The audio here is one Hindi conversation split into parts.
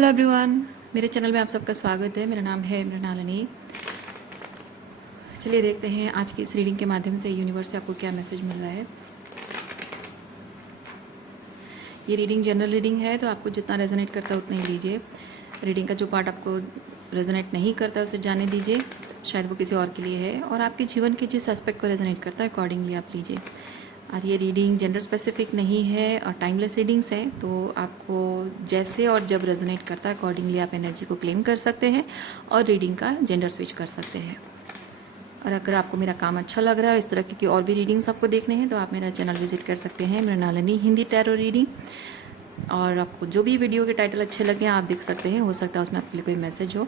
हेलो एवरीवन, मेरे चैनल में आप सबका स्वागत है। मेरा नाम है मृणालिनी। चलिए देखते हैं आज की इस रीडिंग के माध्यम से यूनिवर्स से आपको क्या मैसेज मिल रहा है। ये रीडिंग जनरल रीडिंग है, तो आपको जितना रेजोनेट करता है उतना ही लीजिए। रीडिंग का जो पार्ट आपको रेजोनेट नहीं करता उसे जाने दीजिए, शायद वो किसी और के लिए है। और आपके जीवन के जिस एस्पेक्ट को रेजोनेट करता है अकॉर्डिंगली आप लीजिए। और ये रीडिंग जेंडर स्पेसिफिक नहीं है और टाइमलेस रीडिंग्स हैं, तो आपको जैसे और जब रेजोनेट करता है अकॉर्डिंगली आप एनर्जी को क्लेम कर सकते हैं और रीडिंग का जेंडर स्विच कर सकते हैं। और अगर आपको मेरा काम अच्छा लग रहा है, इस तरह की और भी रीडिंग्स आपको देखने हैं, तो आप मेरा चैनल विजिट कर सकते हैं, मृणालिनी हिंदी टैरो रीडिंग। और आपको जो भी वीडियो के टाइटल अच्छे लगे आप देख सकते हैं, हो सकता है उसमें आपके लिए कोई मैसेज हो।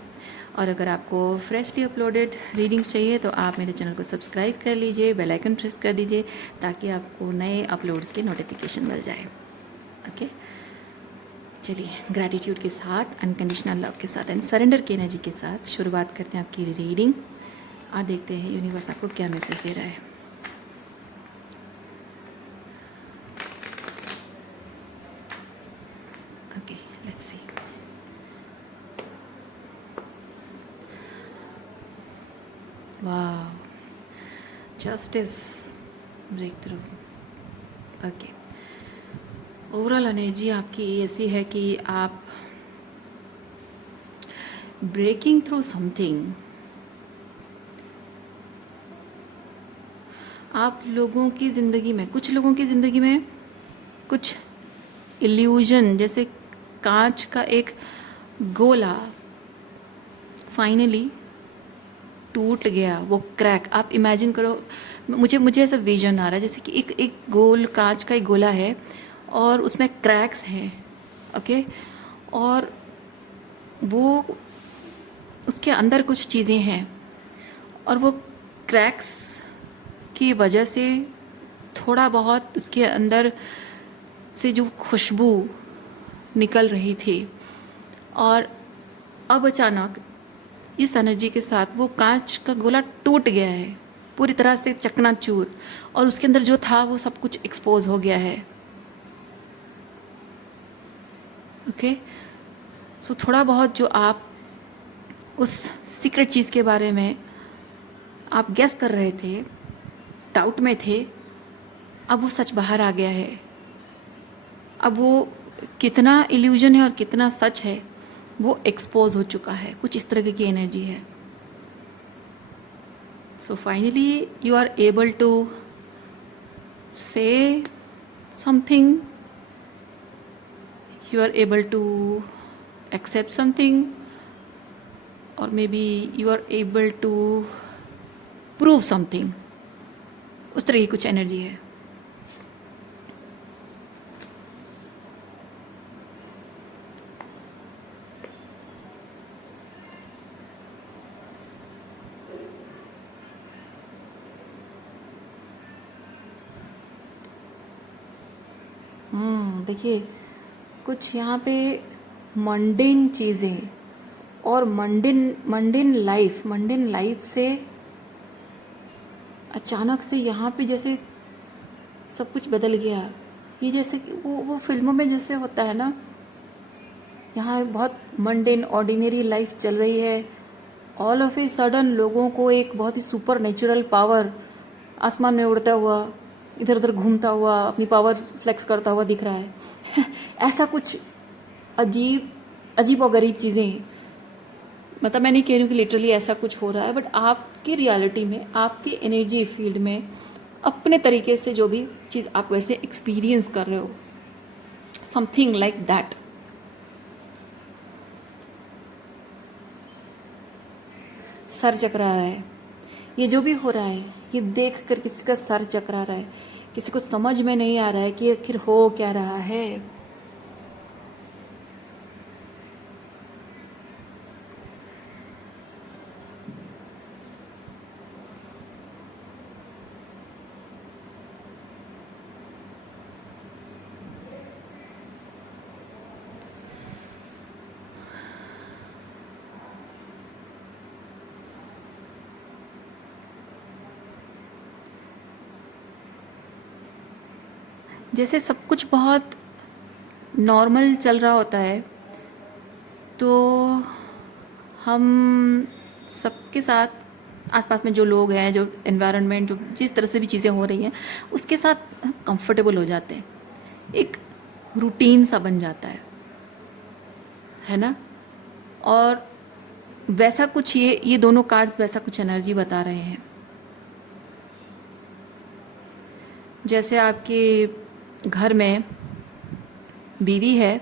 और अगर आपको फ्रेशली अपलोडेड रीडिंग्स चाहिए तो आप मेरे चैनल को सब्सक्राइब कर लीजिए, बेल आइकन प्रेस कर दीजिए ताकि आपको नए अपलोड्स के नोटिफिकेशन मिल जाए। ओके, चलिए ग्रैटिट्यूड के साथ, अनकंडीशनल लव के साथ एंड सरेंडर की एनर्जी के साथ शुरुआत करते हैं आपकी रीडिंग। और देखते हैं यूनिवर्स आपको क्या मैसेज दे रहा है। Okay, let's see. वाह, justice, breakthrough. Okay, overall energy आपकी ऐसी है कि आप ब्रेकिंग थ्रू समथिंग, आप लोगों की ज़िंदगी में, कुछ लोगों की ज़िंदगी में कुछ इल्यूजन, जैसे कांच का एक गोला फाइनली टूट गया, वो क्रैक। आप इमेजिन करो, मुझे ऐसा विजन आ रहा है जैसे कि एक गोल कांच का एक गोला है और उसमें क्रैक्स हैं। ओके, और वो उसके अंदर कुछ चीज़ें हैं और वो क्रैक्स की वजह से थोड़ा बहुत उसके अंदर से जो खुशबू निकल रही थी, और अब अचानक इस एनर्जी के साथ वो कांच का गोला टूट गया है पूरी तरह से चकनाचूर, और उसके अंदर जो था वो सब कुछ एक्सपोज हो गया है। ओके, सो थोड़ा बहुत जो आप उस सीक्रेट चीज़ के बारे में आप गेस कर रहे थे, डाउट में थे, अब वो सच बाहर आ गया है। अब वो कितना इल्यूजन है और कितना सच है वो एक्सपोज हो चुका है। कुछ इस तरह की एनर्जी है। So finally you are able to say something, you are able to accept something, or maybe you are able to prove something। उस तरह की कुछ एनर्जी है। देखिए, कुछ यहाँ पे मंडिन चीज़ें और मंडिन लाइफ से अचानक से यहाँ पे जैसे सब कुछ बदल गया। ये जैसे कि वो फिल्मों में जैसे होता है ना, यहाँ बहुत मंडिन ऑर्डिनरी लाइफ चल रही है, ऑल ऑफ ए सडन लोगों को एक बहुत ही सुपर नेचुरल पावर आसमान में उड़ता हुआ, इधर उधर घूमता हुआ, अपनी पावर फ्लेक्स करता हुआ दिख रहा है। ऐसा कुछ अजीब और गरीब चीज़ें, मतलब मैं नहीं कह रही हूँ कि लिटरली ऐसा कुछ हो रहा है, बट आपकी रियलिटी में, आपकी एनर्जी फील्ड में अपने तरीके से जो भी चीज़ आप वैसे एक्सपीरियंस कर रहे हो, समथिंग लाइक दैट। सर चकरा रहा है, ये जो भी हो रहा है ये देख कर किसी का सर चकरा रहा है, किसी को समझ में नहीं आ रहा है कि आखिर हो क्या रहा है। जैसे सब कुछ बहुत नॉर्मल चल रहा होता है, तो हम सबके साथ, आसपास में जो लोग हैं, जो एनवायरनमेंट, जो जिस तरह से भी चीज़ें हो रही हैं, उसके साथ कंफर्टेबल हो जाते हैं। एक रूटीन सा बन जाता है ना। और वैसा कुछ ये दोनों कार्ड्स वैसा कुछ एनर्जी बता रहे हैं। जैसे आपके घर में बीवी है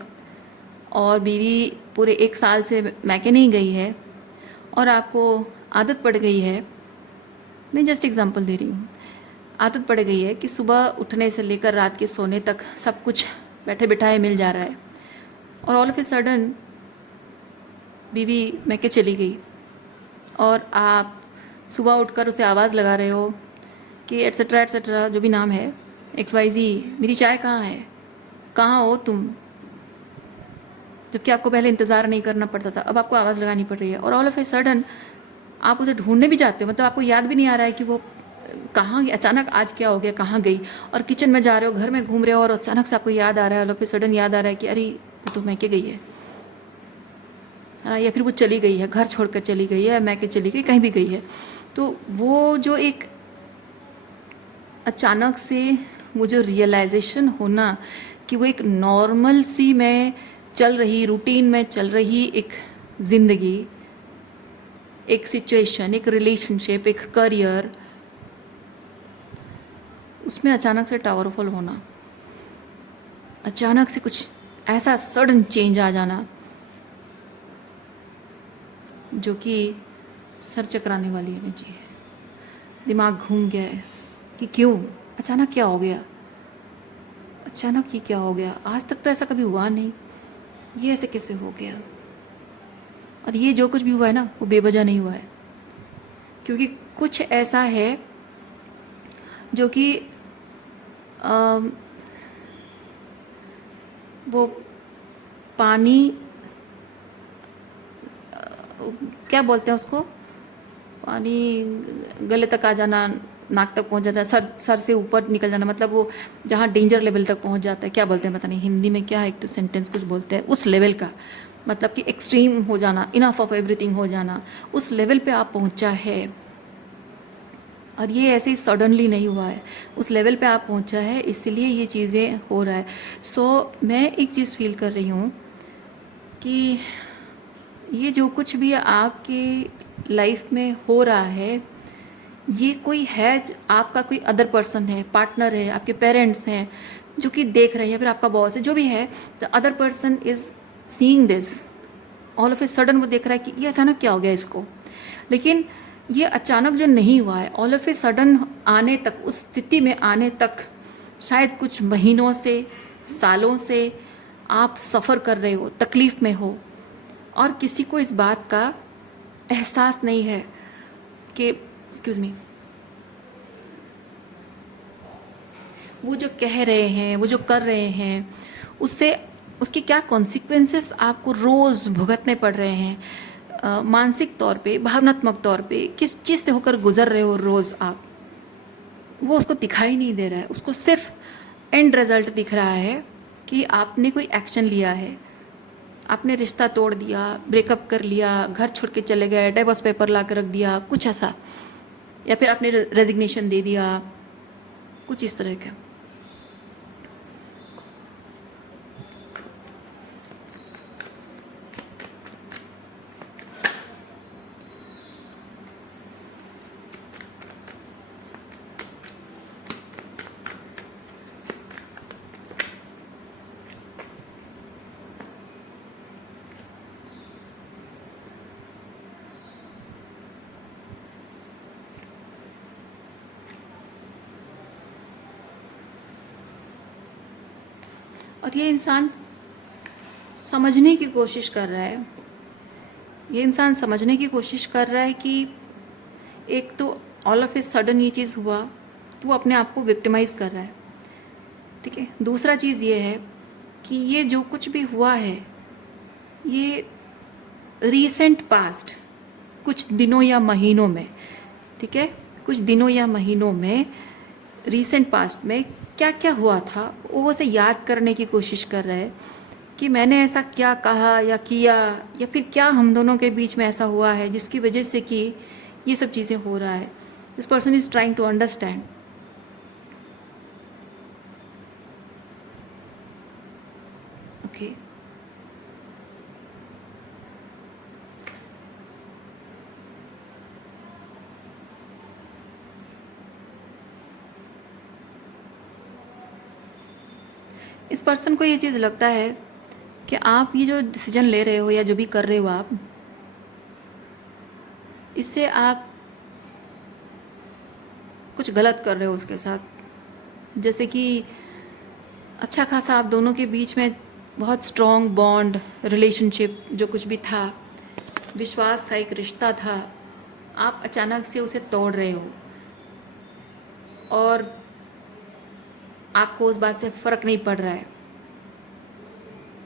और बीवी पूरे 1 साल से मैके नहीं गई है और आपको आदत पड़ गई है, मैं जस्ट एग्जांपल दे रही हूँ, आदत पड़ गई है कि सुबह उठने से लेकर रात के सोने तक सब कुछ बैठे बिठाए मिल जा रहा है, और ऑल ऑफ ए सडन बीवी मैके चली गई और आप सुबह उठकर उसे आवाज़ लगा रहे हो कि एट्सेट्रा एट्सेट्रा, जो भी नाम है, XYZ, मेरी चाय कहाँ है, कहाँ हो तुम। जबकि आपको पहले इंतज़ार नहीं करना पड़ता था, अब आपको आवाज़ लगानी पड़ रही है, और ऑल ऑफ ए सडन आप उसे ढूंढने भी जाते हो, मतलब आपको याद भी नहीं आ रहा है कि वो कहाँ गई, अचानक आज क्या हो गया, कहाँ गई। और किचन में जा रहे हो, घर में घूम रहे हो, और अचानक से आपको याद आ रहा है, ऑल ऑफ ए सडन याद आ रहा है कि अरे वो तो मैके गई है, या फिर वो चली गई है, घर छोड़कर चली गई है, मैके चली गई, कहीं भी गई है। तो वो जो एक अचानक से वो जो रियलाइजेशन होना कि वो एक नॉर्मल सी में चल रही, रूटीन में चल रही एक ज़िंदगी, एक सिचुएशन, एक रिलेशनशिप, एक करियर, उसमें अचानक से टावरफॉल होना, अचानक से कुछ ऐसा सडन चेंज आ जाना जो कि सर चकराने वाली एनर्जी है। दिमाग घूम गया है कि क्यों, अचानक क्या हो गया, अचानक ये क्या हो गया, आज तक तो ऐसा कभी हुआ नहीं, ये ऐसे कैसे हो गया। और ये जो कुछ भी हुआ है ना, वो बेवजह नहीं हुआ है, क्योंकि कुछ ऐसा है जो कि वो पानी, क्या बोलते हैं उसको, पानी गले तक आ जाना, नाक तक पहुंच जाता है, सर से ऊपर निकल जाना, मतलब वो जहाँ डेंजर लेवल तक पहुंच जाता है, क्या बोलते हैं पता नहीं हिंदी में, क्या एक तो सेंटेंस कुछ बोलते हैं उस लेवल का, मतलब कि एक्सट्रीम हो जाना, इनफ ऑफ एवरीथिंग हो जाना, उस लेवल पे आप पहुंचा है। और ये ऐसे ही सडनली नहीं हुआ है, उस लेवल पे आप पहुंचा है, इसलिए ये चीज़ें हो रहा है। सो मैं एक चीज़ फील कर रही हूँ कि ये जो कुछ भी आपकी लाइफ में हो रहा है, ये कोई है, आपका कोई अदर पर्सन है, पार्टनर है, आपके पेरेंट्स हैं जो कि देख रहे हैं, फिर आपका बॉस है, जो भी है, the other person is seeing this, all of a sudden वो देख रहा है कि ये अचानक क्या हो गया इसको। लेकिन ये अचानक जो नहीं हुआ है, ऑल ऑफ ए सडन आने तक, उस स्थिति में आने तक शायद कुछ महीनों से, सालों से आप सफ़र कर रहे हो, तकलीफ़ में हो, और किसी को इस बात का एहसास नहीं है कि एक्सक्यूज़ मी, वो जो कह रहे हैं, वो जो कर रहे हैं, उससे उसके क्या कॉन्सिक्वेंसेस आपको रोज़ भुगतने पड़ रहे हैं, मानसिक तौर पे, भावनात्मक तौर पे, किस चीज़ से होकर गुजर रहे हो रोज़ आप, वो उसको दिखाई नहीं दे रहा है। उसको सिर्फ एंड रिजल्ट दिख रहा है कि आपने कोई एक्शन लिया है, आपने रिश्ता तोड़ दिया, ब्रेकअप कर लिया, घर छोड़ के चले गए, डाइवोर्स पेपर ला कर रख दिया, कुछ ऐसा, या फिर आपने रेजिग्नेशन दे दिया, कुछ इस तरह का। और ये इंसान समझने की कोशिश कर रहा है, ये इंसान समझने की कोशिश कर रहा है कि एक तो ऑल ऑफ ए सडन ये चीज़ हुआ तो वो अपने आप को विक्टिमाइज़ कर रहा है, ठीक है। दूसरा चीज़ ये है कि ये जो कुछ भी हुआ है, ये रीसेंट पास्ट, कुछ दिनों या महीनों में, ठीक है, कुछ दिनों या महीनों में, रीसेंट पास्ट में क्या क्या हुआ था वो उसे याद करने की कोशिश कर रहा है कि मैंने ऐसा क्या कहा या किया, या फिर क्या हम दोनों के बीच में ऐसा हुआ है जिसकी वजह से कि ये सब चीज़ें हो रहा है. This person is trying to understand. Okay. इस पर्सन को ये चीज़ लगता है कि आप ये जो डिसीजन ले रहे हो या जो भी कर रहे हो आप, इससे आप कुछ गलत कर रहे हो उसके साथ. जैसे कि अच्छा खासा आप दोनों के बीच में बहुत स्ट्रॉन्ग बॉन्ड, रिलेशनशिप, जो कुछ भी था, विश्वास का एक रिश्ता था, आप अचानक से उसे तोड़ रहे हो और आपको उस बात से फ़र्क नहीं पड़ रहा है.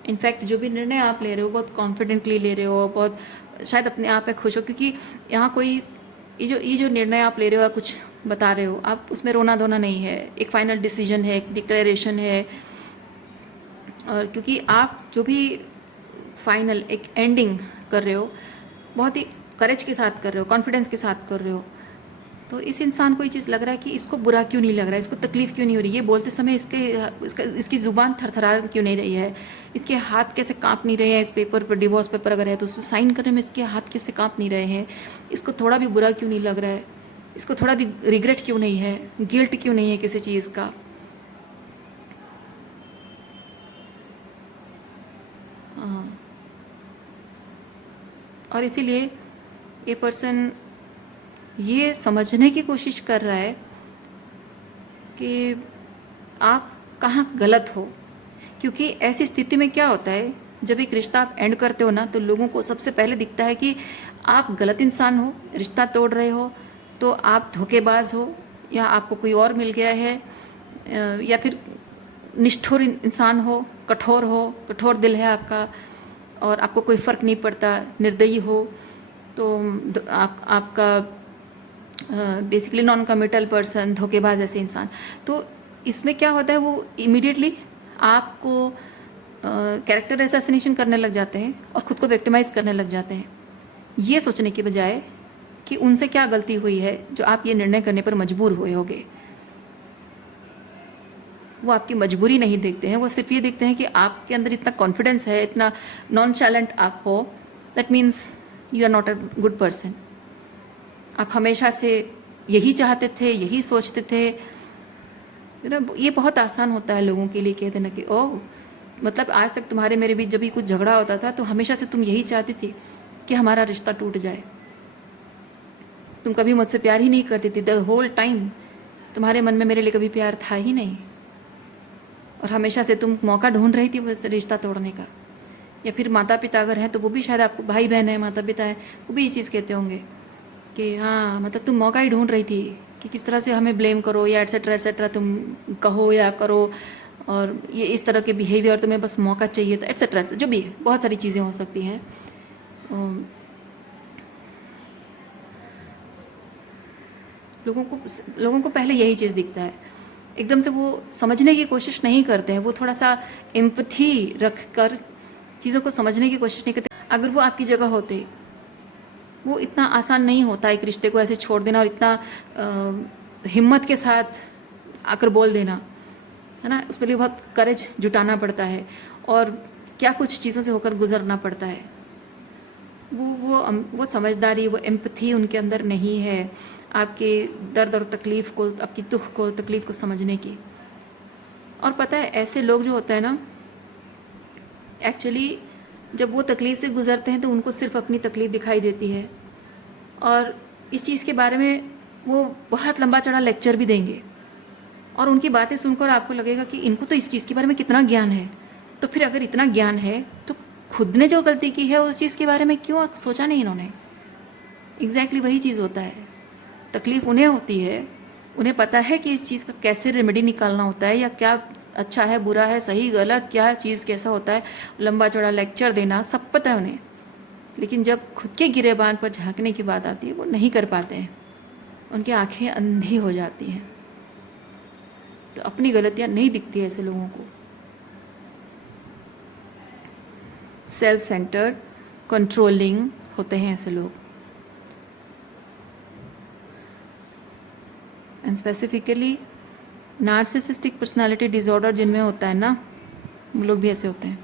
इनफैक्ट जो भी निर्णय आप ले रहे हो बहुत कॉन्फिडेंटली ले रहे हो, बहुत शायद अपने आप में खुश हो, क्योंकि यहाँ कोई ये जो निर्णय आप ले रहे हो या कुछ बता रहे हो, आप उसमें रोना धोना नहीं है. एक फाइनल डिसीजन है, एक डिक्लेरेशन है. और क्योंकि आप जो भी फाइनल एक एंडिंग कर रहे हो, बहुत ही करेज के साथ कर रहे हो, कॉन्फिडेंस के साथ कर रहे हो, तो इस इंसान को ये चीज़ लग रहा है कि इसको बुरा क्यों नहीं लग रहा है, इसको तकलीफ़ क्यों नहीं हो रही, ये बोलते समय इसकी ज़ुबान थरथरा क्यों नहीं रही है, इसके हाथ कैसे कांप नहीं रहे हैं इस पेपर पर, डिवोर्स पेपर अगर है तो उसमें साइन करने में इसके हाथ कैसे कांप नहीं रहे हैं, इसको थोड़ा भी बुरा क्यों नहीं लग रहा है, इसको थोड़ा भी रिग्रेट क्यों नहीं है, गिल्ट क्यों नहीं है किसी चीज़ का. हाँ. और इसीलिए ये पर्सन ये समझने की कोशिश कर रहा है कि आप कहाँ गलत हो. क्योंकि ऐसी स्थिति में क्या होता है, जब एक रिश्ता आप एंड करते हो ना, तो लोगों को सबसे पहले दिखता है कि आप गलत इंसान हो, रिश्ता तोड़ रहे हो, तो आप धोखेबाज हो, या आपको कोई और मिल गया है, या फिर निष्ठुर इंसान हो, कठोर दिल है आपका, और आपको कोई फ़र्क नहीं पड़ता, निर्दयी हो, तो आपका बेसिकली नॉन कमिटल पर्सन, धोखेबाज ऐसे इंसान. तो इसमें क्या होता है, वो इमीडिएटली आपको कैरेक्टर असैसिनेशन करने लग जाते हैं और ख़ुद को विक्टिमाइज करने लग जाते हैं, ये सोचने के बजाय कि उनसे क्या गलती हुई है जो आप ये निर्णय करने पर मजबूर हुए होगे. वो आपकी मजबूरी नहीं देखते हैं, वो सिर्फ ये देखते हैं कि आपके अंदर इतना कॉन्फिडेंस है, इतना नॉन चैलेंट आप हो, that means you are not a good person. आप हमेशा से यही चाहते थे, यही सोचते थे. ये बहुत आसान होता है लोगों के लिए कह देना कि ओह, मतलब आज तक तुम्हारे मेरे बीच जब भी कुछ झगड़ा होता था तो हमेशा से तुम यही चाहती थी कि हमारा रिश्ता टूट जाए. तुम कभी मुझसे प्यार ही नहीं करती थी. द होल टाइम तुम्हारे मन में मेरे लिए कभी प्यार था ही नहीं, और हमेशा से तुम मौका ढूंढ रही थी रिश्ता तोड़ने का. या फिर माता पिता अगर हैं तो वो भी शायद आपको, भाई बहन है, माता पिता है, वो भी ये चीज़ कहते होंगे कि हाँ, मतलब तुम मौका ही ढूंढ रही थी कि किस तरह से हमें ब्लेम करो या एट्सेट्रा एट्सेट्रा तुम कहो या करो, और ये इस तरह के बिहेवियर, तुम्हें बस मौका चाहिए था, एट्सेट्रा जो भी है, बहुत सारी चीज़ें हो सकती हैं. लोगों को पहले यही चीज़ दिखता है, एकदम से वो समझने की कोशिश नहीं करते हैं, वो थोड़ा सा एम्पथी रख कर चीज़ों को समझने की कोशिश नहीं करते. अगर वो आपकी जगह होते, वो इतना आसान नहीं होता एक रिश्ते को ऐसे छोड़ देना, और इतना हिम्मत के साथ आकर बोल देना, है ना. उसके लिए बहुत करेज जुटाना पड़ता है, और क्या कुछ चीज़ों से होकर गुजरना पड़ता है. वो समझदारी, वो एम्पथी उनके अंदर नहीं है आपके दर्द और तकलीफ़ को, आपकी दुख को, तकलीफ़ को समझने की. और पता है, ऐसे लोग जो होते हैं ना, एक्चुअली जब वो तकलीफ़ से गुज़रते हैं तो उनको सिर्फ अपनी तकलीफ़ दिखाई देती है, और इस चीज़ के बारे में वो बहुत लंबा चौड़ा लेक्चर भी देंगे, और उनकी बातें सुनकर आपको लगेगा कि इनको तो इस चीज़ के बारे में कितना ज्ञान है. तो फिर अगर इतना ज्ञान है तो खुद ने जो गलती की है उस चीज़ के बारे में क्यों सोचा नहीं इन्होंने. एग्जैक्टली वही चीज़ होता है. तकलीफ़ उन्हें होती है, उन्हें पता है कि इस चीज़ का कैसे रेमेडी निकालना होता है, या क्या अच्छा है, बुरा है, सही गलत, क्या चीज़ कैसा होता है, लंबा चौड़ा लेक्चर देना सब पता है उन्हें. लेकिन जब खुद के गिरेबान पर झांकने की बात आती है, वो नहीं कर पाते हैं, उनकी आंखें अंधी हो जाती हैं. तो अपनी गलतियाँ नहीं दिखती है ऐसे लोगों को. सेल्फ सेंटर्ड, कंट्रोलिंग होते हैं ऐसे लोग। And specifically narcissistic personality disorder जिनमें होता है ना, वो लोग भी ऐसे होते हैं।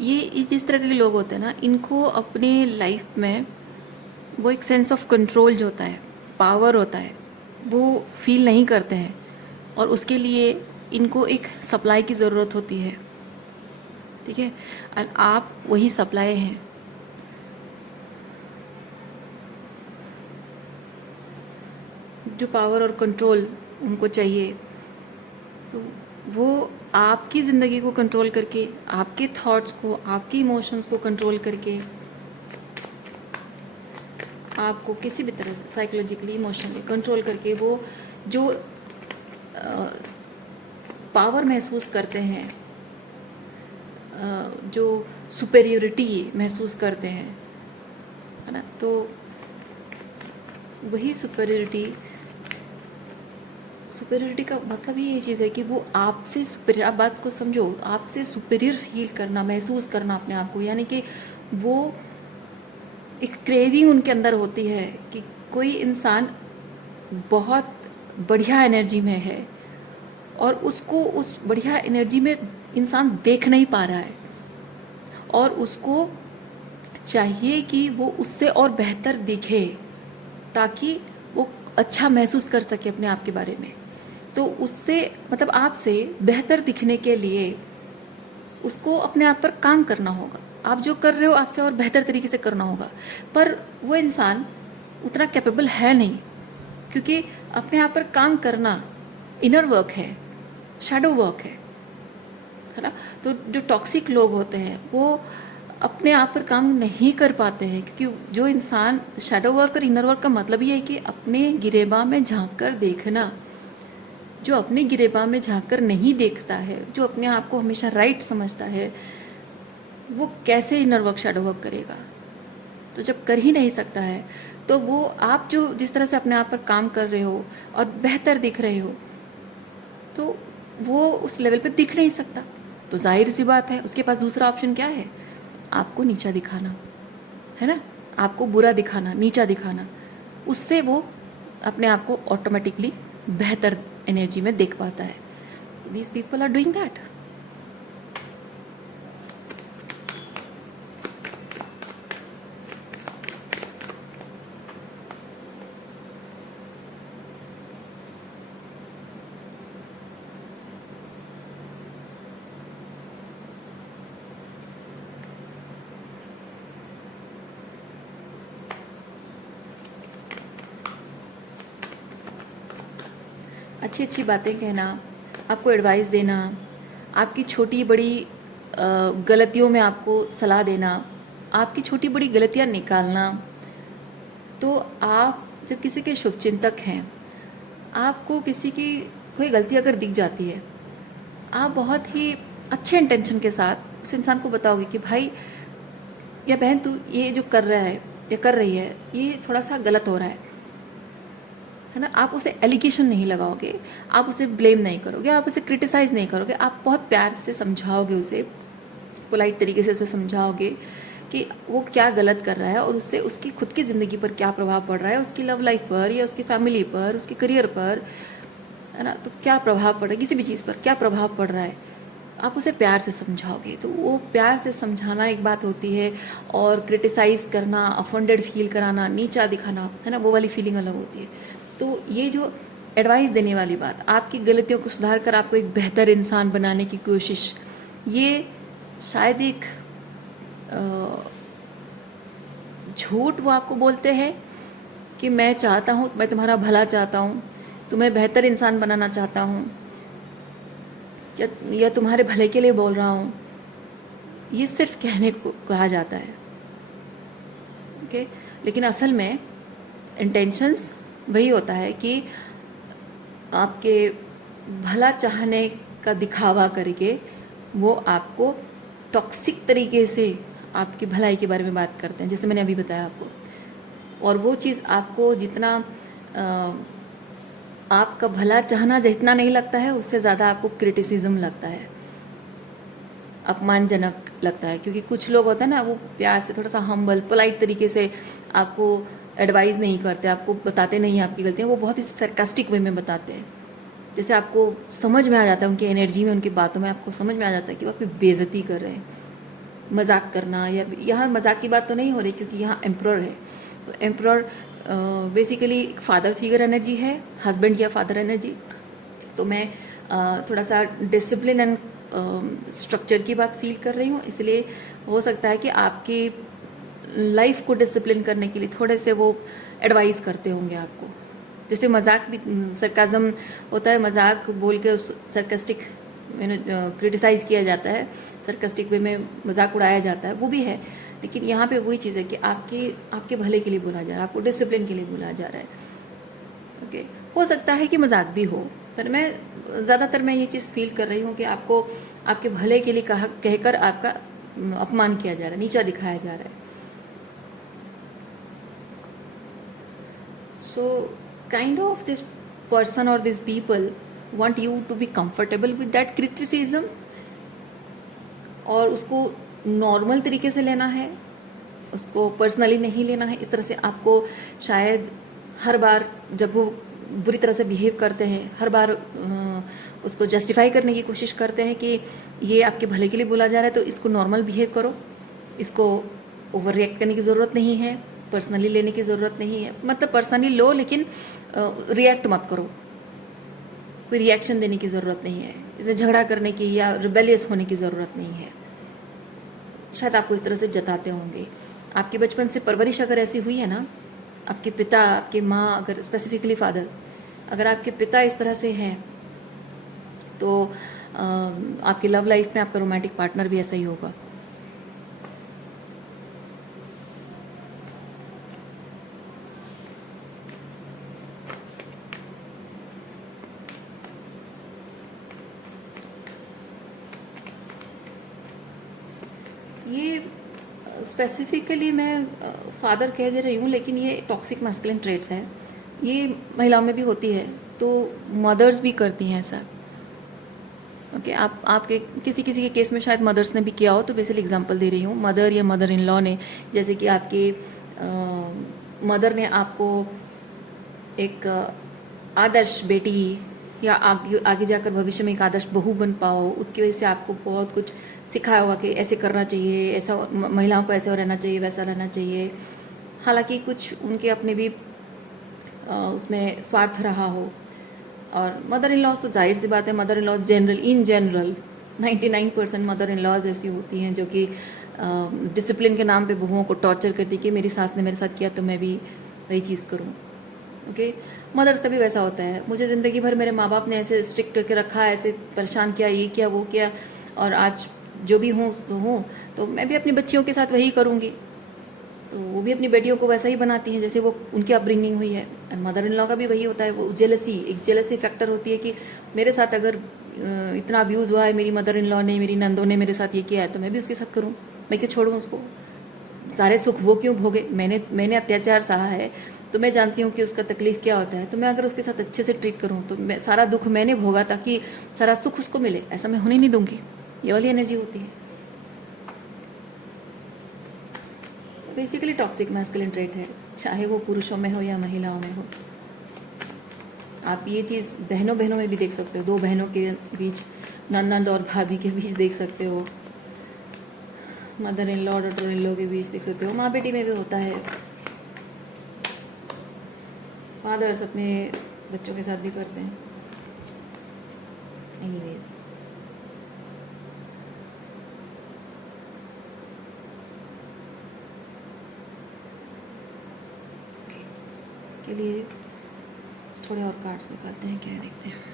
ये जिस तरह के लोग होते हैं ना, इनको अपने लाइफ में वो एक सेंस ऑफ कंट्रोल जो होता है, पावर होता है, वो फील नहीं करते हैं, और उसके लिए इनको एक सप्लाई की ज़रूरत होती है। ठीक है, और आप वही सप्लाई हैं। जो पावर और कंट्रोल उनको चाहिए, तो वो आपकी ज़िंदगी को कंट्रोल करके, आपके थॉट्स को, आपकी इमोशंस को कंट्रोल करके, आपको किसी भी तरह से साइकोलॉजिकली, इमोशनली कंट्रोल करके, वो जो पावर महसूस करते हैं, जो सुपेरियोरिटी महसूस करते हैं, है ना, तो वही सुपेरियोरिटी का मतलब ही ये चीज़ है कि वो आपसे सुपेरियर, आप बात को समझो, आपसे सुपेरियर फील करना, महसूस करना अपने आप को, यानी कि वो एक क्रेविंग उनके अंदर होती है कि कोई इंसान बहुत बढ़िया एनर्जी में है और उसको उस बढ़िया एनर्जी में इंसान देख नहीं पा रहा है, और उसको चाहिए कि वो उससे और बेहतर दिखे ताकि वो अच्छा महसूस कर सके अपने आप के बारे में। तो उससे मतलब आपसे बेहतर दिखने के लिए उसको अपने आप पर काम करना होगा। आप जो कर रहे हो आपसे और बेहतर तरीके से करना होगा, पर वो इंसान उतना कैपेबल है नहीं, क्योंकि अपने आप पर काम करना इनर वर्क है, शैडो वर्क है ना। तो जो टॉक्सिक लोग होते हैं वो अपने आप पर काम नहीं कर पाते हैं, क्योंकि जो इंसान शैडो वर्क और इनर वर्क का मतलब ये है कि अपने गिरेबान में झांक कर देखना। जो अपने गिरेबान में झांक कर नहीं देखता है, जो अपने आप को हमेशा राइट समझता है, वो कैसे इनर वर्क, शैडो वर्क करेगा। तो जब कर ही नहीं सकता है, तो वो आप जो जिस तरह से अपने आप पर काम कर रहे हो और बेहतर दिख रहे हो, तो वो उस लेवल पे दिख नहीं सकता। तो जाहिर सी बात है उसके पास दूसरा ऑप्शन क्या है, आपको नीचा दिखाना, है ना, आपको बुरा दिखाना, नीचा दिखाना। उससे वो अपने आप को ऑटोमेटिकली बेहतर एनर्जी में देख पाता है। These people are doing that. अच्छी अच्छी बातें कहना, आपको एडवाइस देना, आपकी छोटी बड़ी गलतियों में आपको सलाह देना, आपकी छोटी बड़ी गलतियां निकालना। तो आप जब किसी के शुभचिंतक हैं, आपको किसी की कोई गलती अगर दिख जाती है, आप बहुत ही अच्छे इंटेंशन के साथ उस इंसान को बताओगे कि भाई या बहन, तू ये जो कर रहा है या कर रही है, ये थोड़ा सा गलत हो रहा है ना। आप उसे एलिगेशन नहीं लगाओगे, आप उसे ब्लेम नहीं करोगे, आप उसे क्रिटिसाइज़ नहीं करोगे, आप बहुत प्यार से समझाओगे उसे, पोलाइट तरीके से उसे समझाओगे कि वो क्या गलत कर रहा है और उससे उसकी खुद की ज़िंदगी पर क्या प्रभाव पड़ रहा है, उसकी लव लाइफ पर या उसकी फैमिली पर, उसके करियर पर, है ना, तो क्या प्रभाव पड़ रहा है, किसी भी चीज़ पर क्या प्रभाव पड़ रहा है, आप उसे प्यार से समझाओगे। तो वो प्यार से समझाना एक बात होती है, और क्रिटिसाइज़ करना, अफेंडेड फील कराना, नीचा दिखाना, है ना, वो वाली फीलिंग अलग होती है। तो ये जो एडवाइस देने वाली बात, आपकी गलतियों को सुधार कर आपको एक बेहतर इंसान बनाने की कोशिश, ये शायद एक झूठ वो आपको बोलते हैं कि मैं चाहता हूँ, मैं तुम्हारा भला चाहता हूँ, तुम्हें बेहतर इंसान बनाना चाहता हूँ, या तुम्हारे भले के लिए बोल रहा हूँ, ये सिर्फ कहने को कहा जाता है। ओके, लेकिन असल में इंटेंशंस वही होता है कि आपके भला चाहने का दिखावा करके वो आपको टॉक्सिक तरीके से आपकी भलाई के बारे में बात करते हैं, जैसे मैंने अभी बताया आपको। और वो चीज़ आपको जितना आपका भला चाहना जितना नहीं लगता है, उससे ज़्यादा आपको क्रिटिसिज्म लगता है, अपमानजनक लगता है। क्योंकि कुछ लोग होते हैं ना, वो प्यार से थोड़ा सा हम्बल पोलाइट तरीके से आपको एडवाइस नहीं करते, आपको बताते नहीं आपकी गलतियाँ, वो बहुत ही सरकास्टिक वे में बताते हैं। जैसे आपको समझ में आ जाता है, उनकी एनर्जी में, उनकी बातों में आपको समझ में आ जाता है कि वो आपकी बेइज्जती कर रहे हैं। मजाक करना, या यहाँ मजाक की बात तो नहीं हो रही क्योंकि यहाँ एम्प्रर है। तो emperor basically father figure energy है, हस्बैंड या फादर एनर्जी। तो मैं थोड़ा सा डिसिप्लिन एंड स्ट्रक्चर की बात फील कर रही हूँ, इसलिए हो सकता है कि आपकी लाइफ को डिसिप्लिन करने के लिए थोड़े से वो एडवाइस करते होंगे आपको। जैसे मजाक भी, सरकाज़म होता है, मजाक बोल के उस सरकास्टिक क्रिटिसाइज़ किया जाता है, सरकास्टिक वे में मजाक उड़ाया जाता है, वो भी है। लेकिन यहाँ पे वही चीज़ है कि आपके भले के लिए बोला जा रहा है, आपको डिसिप्लिन के लिए बोला जा रहा है। ओके, हो सकता है कि मजाक भी हो, पर मैं ज़्यादातर मैं ये चीज़ फील कर रही हूँ कि आपको आपके भले के लिए कहकर आपका अपमान किया जा रहा है, नीचा दिखाया जा रहा है। So kind of this person or these people want you to be comfortable with that criticism, और उसको नॉर्मल तरीके से लेना है, उसको पर्सनली नहीं लेना है। इस तरह से आपको शायद हर बार जब वो बुरी तरह से बिहेव करते हैं, हर बार उसको जस्टिफाई करने की कोशिश करते हैं कि ये आपके भले के लिए बोला जा रहा है, तो इसको नॉर्मल बिहेव करो, इसको ओवर रिएक्ट करने की ज़रूरत नहीं है, पर्सनली लेने की ज़रूरत नहीं है। मतलब पर्सनली लो, लेकिन रिएक्ट मत करो, कोई रिएक्शन देने की ज़रूरत नहीं है, इसमें झगड़ा करने की या रिबेलियस होने की ज़रूरत नहीं है। शायद आपको इस तरह से जताते होंगे। आपकी बचपन से परवरिश अगर ऐसी हुई है ना, आपके पिता, आपके माँ, अगर स्पेसिफिकली फादर, अगर आपके पिता इस तरह से हैं, तो आपकी लव लाइफ में आपका रोमांटिक पार्टनर भी ऐसा ही होगा। ये स्पेसिफिकली मैं फादर कह दे रही हूँ, लेकिन ये टॉक्सिक मैस्कुलिन ट्रेट्स हैं, ये महिलाओं में भी होती है, तो मदर्स भी करती हैं ऐसा। ओके, आपके किसी किसी के केस में शायद मदर्स ने भी किया हो, तो बेसिकली एग्जांपल दे रही हूँ। मदर या मदर इन लॉ ने, जैसे कि आपके मदर ने आपको एक आदर्श बेटी, या आगे आगे जाकर भविष्य में एक आदर्श बहू बन पाओ, उसकी वजह से आपको बहुत कुछ सिखाया होगा कि ऐसे करना चाहिए, ऐसा महिलाओं को ऐसे रहना चाहिए, वैसा रहना चाहिए। हालांकि कुछ उनके अपने भी उसमें स्वार्थ रहा हो। और मदर इन लॉज तो जाहिर सी बात है, mother in laws in general 99% mother in laws ऐसी होती हैं जो कि डिसिप्लिन के नाम पे बहुओं को टॉर्चर करती कि मेरी सास ने मेरे साथ किया तो मैं भी वही चीज़ करूँ। ओके, मदर्स का भी वैसा होता है, मुझे ज़िंदगी भर मेरे माँ बाप ने ऐसे स्ट्रिक्ट करके रखा, ऐसे परेशान किया, ये किया वो किया, और आज जो भी हूँ तो मैं भी अपनी बच्चियों के साथ वही करूँगी। तो वो भी अपनी बेटियों को वैसा ही बनाती हैं जैसे वो उनकी अपब्रिंगिंग हुई है। और मदर इन लॉ का भी वही होता है, वो एक जेलसी फैक्टर होती है कि मेरे साथ अगर इतना अब्यूज़ हुआ है, मेरी मदर इन लॉ ने, मेरी नंदों ने मेरे साथ ये किया है, तो मैं भी उसके साथ करूँ, मैं क्यों छोड़ूँ उसको, सारे सुख वो क्यों भोगे, मैंने अत्याचार सहा है, तो मैं जानती हूँ कि उसका तकलीफ क्या होता है। तो मैं अगर उसके साथ अच्छे से ट्रीट करूँ, तो मैं सारा दुख मैंने भोगा ताकि सारा सुख उसको मिले, ऐसा मैं होने नहीं दूंगी। ये वाली एनर्जी होती है। बेसिकली टॉक्सिक मैस्कुलिन ट्रेट है, चाहे वो पुरुषों में हो या महिलाओं में हो। आप ये चीज़ बहनों बहनों में भी देख सकते हो, दो बहनों के बीच, ननद और भाभी के बीच देख सकते हो, mother in law daughter in law के बीच देख सकते हो, माँ बेटी में भी होता है, फादर्स अपने बच्चों के साथ भी करते हैं। एनीवेज, उसके लिए थोड़े और कार्ड्स निकालते हैं, क्या है देखते हैं।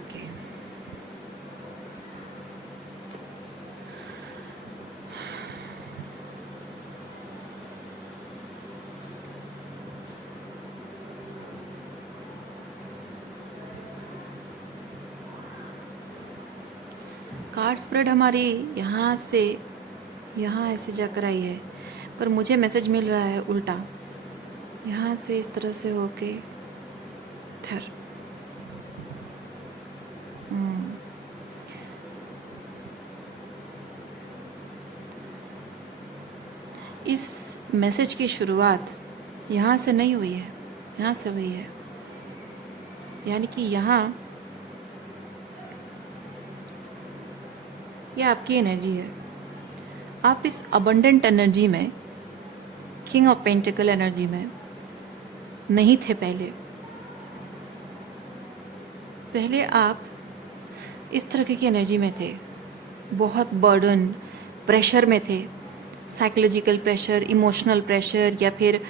ओके, कार्ड स्प्रेड हमारी यहाँ से यहाँ ऐसे जाकर आई है, पर मुझे मैसेज मिल रहा है उल्टा, यहाँ से इस तरह से होके इधर। इस मैसेज की शुरुआत यहाँ से नहीं हुई है, यहाँ से हुई है, यानी कि यहाँ ये आपकी एनर्जी है। आप इस अबंडेंट एनर्जी में, किंग ऑफ पेंटिकल एनर्जी में नहीं थे पहले आप इस तरह की एनर्जी में थे, बहुत बर्डन, प्रेशर में थे, साइकोलॉजिकल प्रेशर, इमोशनल प्रेशर, या फिर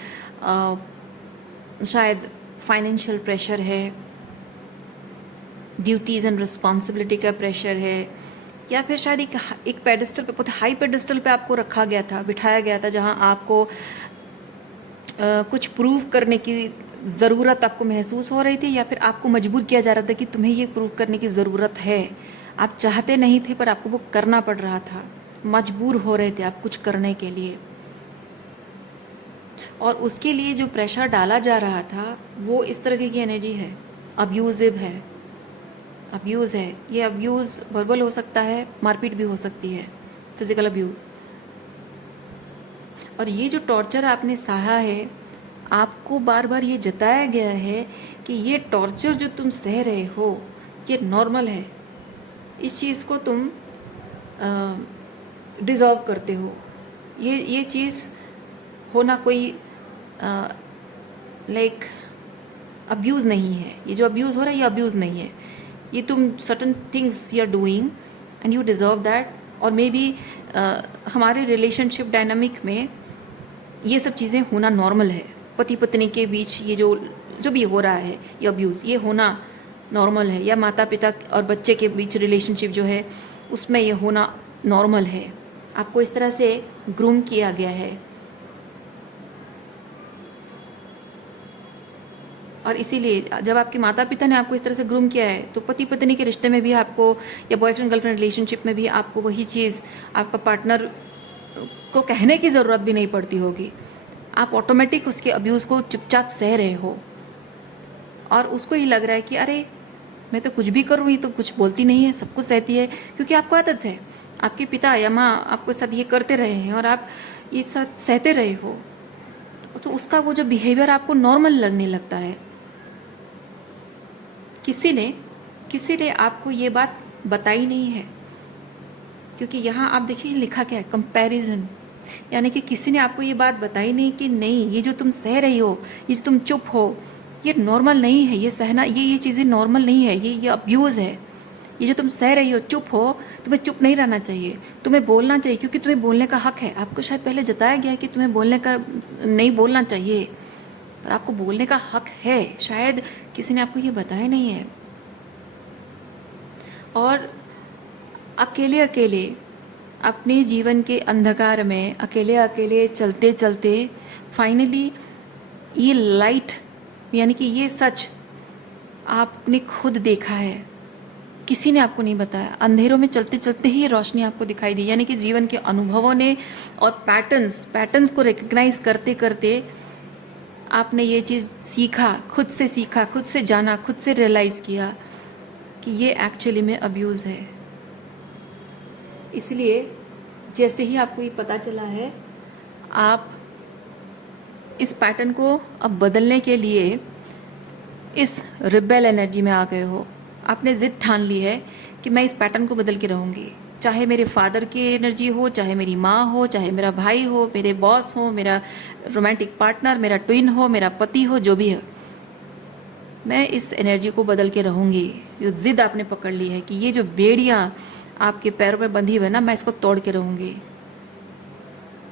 शायद फाइनेंशियल प्रेशर है, ड्यूटीज़ एंड रिस्पॉन्सिबिलिटी का प्रेशर है, या फिर शायद एक पेडिस्टल पे, बहुत हाई पेडिस्टल पे आपको रखा गया था, बिठाया गया था, जहाँ आपको कुछ प्रूव करने की ज़रूरत आपको महसूस हो रही थी, या फिर आपको मजबूर किया जा रहा था कि तुम्हें ये प्रूव करने की ज़रूरत है। आप चाहते नहीं थे पर आपको वो करना पड़ रहा था, मजबूर हो रहे थे आप कुछ करने के लिए, और उसके लिए जो प्रेशर डाला जा रहा था वो इस तरह की एनर्जी है, अब्यूज़िव है, अब्यूज़ है। ये अब्यूज़ वर्बल हो सकता है, मारपीट भी हो सकती है, फिज़िकल अब्यूज़। और ये जो टॉर्चर आपने सहा है, आपको बार बार ये जताया गया है कि ये टॉर्चर जो तुम सह रहे हो ये नॉर्मल है, इस चीज़ को तुम डिज़र्व करते हो, ये चीज़ होना कोई लाइक अब्यूज़ नहीं है। ये जो अब्यूज़ हो रहा है ये अब्यूज़ नहीं है, ये तुम certain things you are doing and you deserve that. और मे बी हमारे रिलेशनशिप डायनामिक में ये सब चीज़ें होना नॉर्मल है, पति पत्नी के बीच ये जो भी हो रहा है ये अब्यूज़, ये होना नॉर्मल है, या माता पिता और बच्चे के बीच रिलेशनशिप जो है उसमें ये होना नॉर्मल है। आपको इस तरह से ग्रूम किया गया है, और इसीलिए जब आपके माता पिता ने आपको इस तरह से ग्रूम किया है तो पति पत्नी के रिश्ते में भी आपको, या बॉयफ्रेंड गर्लफ्रेंड रिलेशनशिप में भी आपको वही चीज़ आपका पार्टनर को कहने की ज़रूरत भी नहीं पड़ती होगी, आप ऑटोमेटिक उसके अब्यूज़ को चुपचाप सह रहे हो, और उसको ही लग रहा है कि अरे मैं तो कुछ भी करूँ ये तो कुछ बोलती नहीं है, सब कुछ सहती है, क्योंकि आपको आदत है, आपके पिता या माँ आपके साथ ये करते रहे हैं और आप ये साथ सहते रहे हो, तो उसका वो जो बिहेवियर आपको नॉर्मल लगने लगता है। किसी ने आपको ये बात बताई नहीं है, क्योंकि यहाँ आप देखिए लिखा क्या है, कंपैरिजन, यानी कि किसी ने आपको ये बात बताई नहीं कि नहीं ये जो तुम सह रही हो, ये जो तुम चुप हो, ये नॉर्मल नहीं है, ये सहना, ये चीज़ें नॉर्मल नहीं है, ये अब्यूज़ है। ये जो तुम सह रही हो, चुप हो, तुम्हें चुप नहीं रहना चाहिए, तुम्हें बोलना चाहिए, क्योंकि तुम्हें बोलने का हक है। आपको शायद पहले जताया गया है कि तुम्हें बोलने का नहीं बोलना चाहिए, पर आपको बोलने का हक है, शायद किसी ने आपको ये बताया नहीं है। और अकेले अकेले अपने जीवन के अंधकार में अकेले अकेले चलते चलते फाइनली ये लाइट, यानी कि ये सच आपने खुद देखा है, किसी ने आपको नहीं बताया। अंधेरों में चलते चलते ही रोशनी आपको दिखाई दी, यानी कि जीवन के अनुभवों ने और पैटर्न्स को रिकग्नाइज करते करते आपने ये चीज़ सीखा, खुद से जाना, खुद से रियलाइज़ किया कि ये एक्चुअली में अब्यूज़ है। इसलिए जैसे ही आपको ये पता चला है, आप इस पैटर्न को अब बदलने के लिए इस रिबेल एनर्जी में आ गए हो। आपने ज़िद ठान ली है कि मैं इस पैटर्न को बदल के रहूँगी, चाहे मेरे फादर की एनर्जी हो, चाहे मेरी माँ हो, चाहे मेरा भाई हो, मेरे बॉस हो, मेरा रोमांटिक पार्टनर, मेरा ट्विन हो, मेरा पति हो, जो भी है, मैं इस एनर्जी को बदल के रहूँगी। जो ज़िद आपने पकड़ ली है कि ये जो बेड़ियाँ आपके पैरों में बंधी हुई है ना, मैं इसको तोड़ के रहूँगी,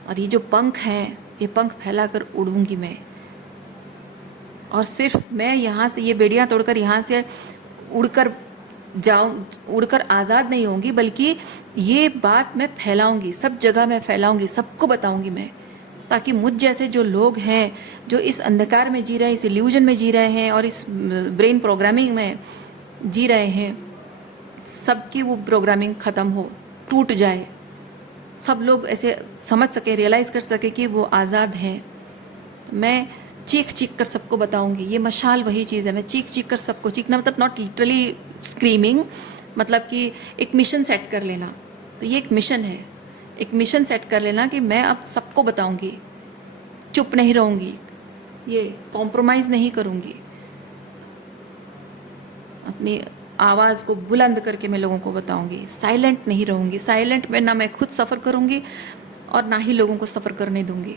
और ये जो पंख हैं ये पंख फैलाकर उड़ूँगी मैं, और सिर्फ मैं यहाँ से ये बेड़ियाँ तोड़कर यहाँ से उड़कर जाऊँ, उड़कर आज़ाद नहीं होंगी, बल्कि ये बात मैं फैलाऊंगी, सब जगह मैं फैलाऊंगी, सबको बताऊंगी मैं, ताकि मुझ जैसे जो लोग हैं, जो इस अंधकार में जी रहे हैं, इस इल्यूजन में जी रहे हैं और इस ब्रेन प्रोग्रामिंग में जी रहे हैं, सबकी वो प्रोग्रामिंग ख़त्म हो, टूट जाए, सब लोग ऐसे समझ सके, रियलाइज़ कर सके कि वो आज़ाद हैं। मैं चीख चीख कर सबको बताऊंगी, ये मशाल वही चीज़ है, मैं चीख चीख कर सबको, चीखना मतलब नॉट लिटरली स्क्रीमिंग, मतलब कि एक मिशन सेट कर लेना। तो ये एक मिशन है, एक मिशन सेट कर लेना कि मैं अब सबको बताऊंगी, चुप नहीं रहूंगी, ये कॉम्प्रोमाइज़ नहीं करूंगी, अपनी आवाज़ को बुलंद करके मैं लोगों को बताऊंगी, साइलेंट नहीं रहूंगी। साइलेंट में ना मैं खुद सफ़र करूंगी और ना ही लोगों को सफ़र करने दूंगी।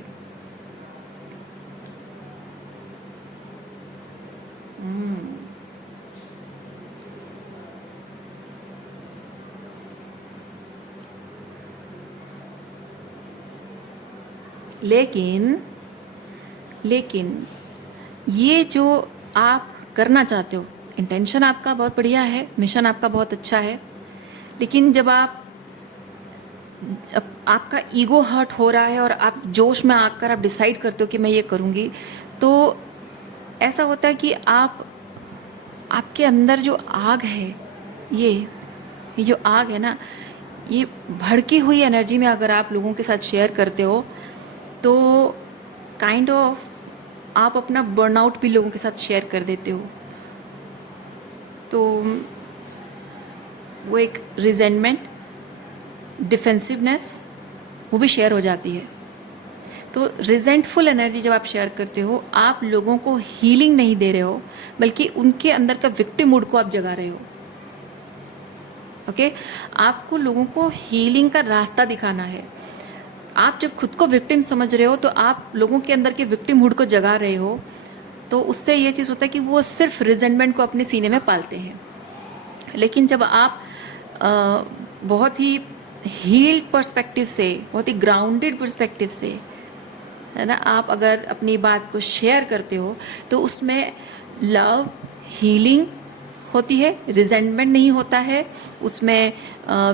लेकिन लेकिन ये जो आप करना चाहते हो, इंटेंशन आपका बहुत बढ़िया है, मिशन आपका बहुत अच्छा है, लेकिन जब आपका ईगो हर्ट हो रहा है और आप जोश में आकर आप डिसाइड करते हो कि मैं ये करूँगी, तो ऐसा होता है कि आपके अंदर जो आग है, ये जो आग है ना, ये भड़की हुई एनर्जी में अगर आप लोगों के साथ शेयर करते हो, तो काइंड ऑफ आप अपना बर्नआउट भी लोगों के साथ शेयर कर देते हो। तो वो एक रिजेंटमेंट, डिफेंसिवनेस, वो भी शेयर हो जाती है। तो रिजेंटफुल एनर्जी जब आप शेयर करते हो, आप लोगों को हीलिंग नहीं दे रहे हो, बल्कि उनके अंदर का विक्टिम मूड को आप जगा रहे हो। ओके, आपको लोगों को हीलिंग का रास्ता दिखाना है। आप जब खुद को विक्टिम समझ रहे हो, तो आप लोगों के अंदर के विक्टिम मूड को जगा रहे हो, तो उससे ये चीज़ होता है कि वो सिर्फ रिजेंटमेंट को अपने सीने में पालते हैं। लेकिन जब आप बहुत ही हील्ड पर्सपेक्टिव से, बहुत ही ग्राउंडेड पर्सपेक्टिव से, है ना, आप अगर अपनी बात को शेयर करते हो, तो उसमें लव, हीलिंग होती है, रिजेंटमेंट नहीं होता है, उसमें